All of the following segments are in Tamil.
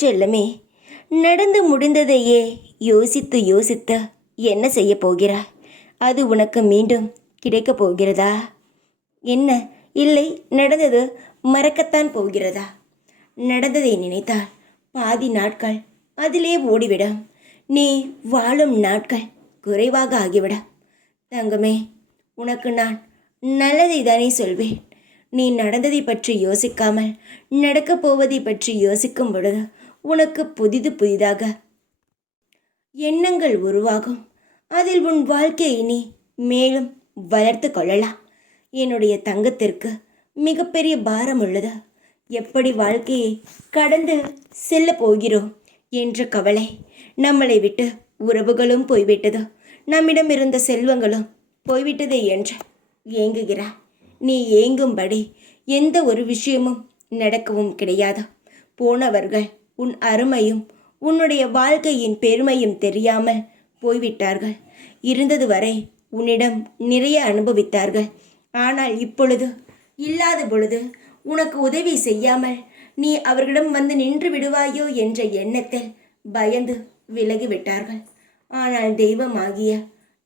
செல்லமே, நடந்து முடிந்ததையே யோசித்து யோசித்து என்ன செய்ய போகிறாய்? அது உனக்கு மீண்டும் கிடைக்கப் போகிறதா? என்ன, இல்லை நடந்தது மறக்கத்தான் போகிறதா? நடந்ததை நினைத்தால் பாதி நாட்கள் அதிலே ஓடிவிடும். நீ வாழும் நாட்கள் குறைவாக ஆகிவிடும். தங்கமே, உனக்கு நான் நல்லதை தானே சொல்வேன். நீ நடந்ததை பற்றி யோசிக்காமல் நடக்கப் போவதை பற்றி யோசிக்கும் பொழுது உனக்கு புதிதாக எண்ணங்கள் உருவாகும். அதில் உன் வாழ்க்கையை நீ மேலும் வளர்த்து கொள்ளலாம். என்னுடைய தங்கத்திற்கு மிகப்பெரிய பாரம் உள்ளது. எப்படி வாழ்க்கையை கடந்து செல்ல போகிறோம் என்ற கவலை. நம்மளை விட்டு உறவுகளும் போய்விட்டது, நம்மிடம் இருந்த செல்வங்களும் போய்விட்டதே என்று ஏங்குகிறாய். நீ ஏங்கும்படி எந்த ஒரு விஷயமும் நடக்கவும் கிடையாது. போனவர்கள் உன் அருமையும் உன்னுடைய வாழ்க்கையின் பெருமையும் தெரியாமல் போய்விட்டார்கள். இருந்தது வரை உன்னிடம் நிறைய அனுபவித்தார்கள். ஆனால் இப்பொழுது இல்லாத பொழுது உனக்கு உதவி செய்யாமல் நீ அவர்களிடம் வந்து நின்று விடுவாயோ என்ற எண்ணத்தில் பயந்து விலகிவிட்டார்கள். ஆனால் தெய்வமாகிய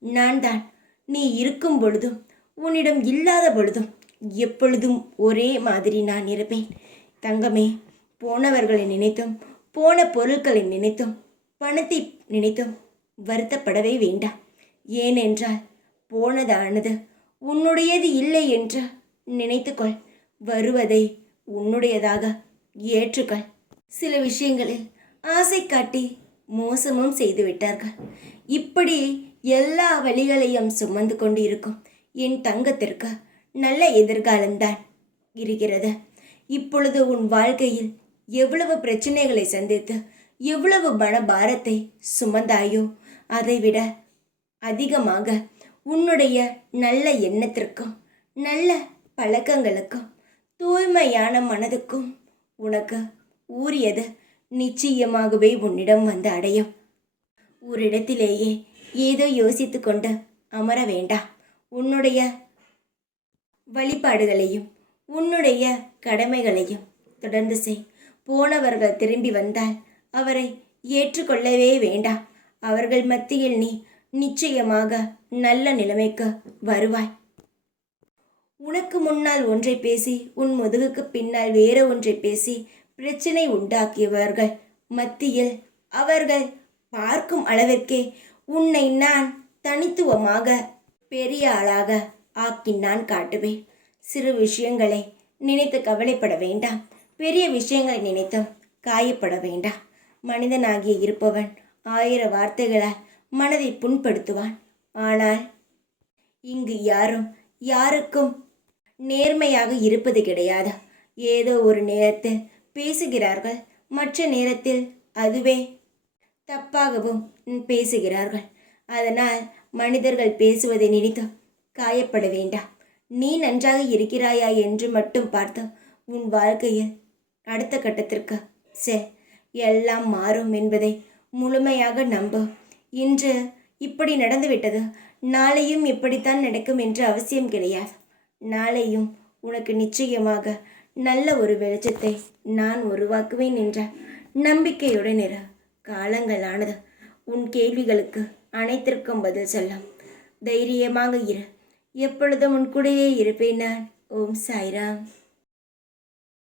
நான் தான் நீ இருக்கும் பொழுதும் உன்னிடம் இல்லாத பொழுதும் எப்பொழுதும் ஒரே மாதிரி நான் இருப்பேன். தங்கமே, போனவர்களை நினைத்தும் போன பொருட்களை நினைத்தும் பணத்தை நினைத்தும் வருத்தப்படவே வேண்டாம். ஏனென்றால் போனதானது உன்னுடையது இல்லை என்று நினைத்துக்கொள். வருவதை உன்னுடையதாக ஏற்றுக்கொள். சில விஷயங்களில் ஆசை காட்டி மோசமும் செய்து விட்டார்கள். இப்படி எல்லா வழிகளையும் சுமந்து கொண்டு இருக்கும் என் தங்கத்திற்கு நல்ல எதிர்காலம்தான் இருக்கிறது. இப்பொழுது உன் வாழ்க்கையில் எவ்வளவு பிரச்சனைகளை சந்தித்து எவ்வளவு மனபாரத்தை சுமந்தாயோ அதைவிட அதிகமாக உன்னுடைய நல்ல எண்ணத்திற்கும் நல்ல பழக்கங்களுக்கும் தூய்மையான மனதுக்கும் உனக்கு ஊறியது நிச்சயமாகவே உன்னிடம் வந்து அடையும். ஒரு இடத்திலேயே ஏதோ யோசித்து கொண்டு அமர வேண்டாம். உன்னுடைய வழிபாடுகளையும் உன்னுடைய கடமைகளையும் தொடர்ந்து செய். போனவர்கள் திரும்பி வந்தால் அவரை ஏற்றுக்கொள்ளவே வேண்டாம். அவர்கள் மத்தியில் நீ நிச்சயமாக நல்ல நிலைமைக்கு வருவாய். உனக்கு முன்னால் ஒன்றை பேசி உன் முதுகுக்கு பின்னால் வேற ஒன்றை பேசி பிரச்சனை உண்டாக்கியவர்கள் மத்தியில் அவர்கள் பார்க்கும் அளவிற்கே உன்னை நான் தனித்துவமாக பெரிய ஆளாக ஆக்கி நான் காட்டுவேன். சிறு விஷயங்களை நினைத்து கவலைப்பட வேண்டாம். பெரிய விஷயங்களை நினைத்தும் காயப்பட வேண்டாம். மனிதனாகிய இருப்பவன் 1000 வார்த்தைகளால் மனதை புண்படுத்துவான். ஆனால் இங்கு யாருக்கும் நேர்மையாக இருப்பது கிடையாது. ஏதோ ஒரு நேரத்தில் பேசுகிறார்கள், மற்ற நேரத்தில் அதுவே தப்பாகவும் பேசுகிறார்கள். அதனால் மனிதர்கள் பேசுவதை நினைத்து காயப்பட வேண்டாம். நீ நன்றாக இருக்கிறாயா என்று மட்டும் பார்த்து உன் வாழ்க்கையில் அடுத்த கட்டத்திற்கு எல்லாம் மாறும் என்பதை முழுமையாக நம்பு. இன்று இப்படி நடந்துவிட்டது, நாளையும் இப்படித்தான் நடக்கும் என்ற அவசியம் கிடையாது. நாளையும் உனக்கு நிச்சயமாக நல்ல ஒரு வெளிச்சத்தை நான் உருவாக்குவேன் என்ற நம்பிக்கையுடன் இரு. காலங்களானது உன் கேள்விகளுக்கு அனைத்திற்கும் பதில் சொல்லும். தைரியமாக இரு. எப்பொழுதும் உன் கூடவே இருப்பேன் நான். ஓம் சாய்ராம்.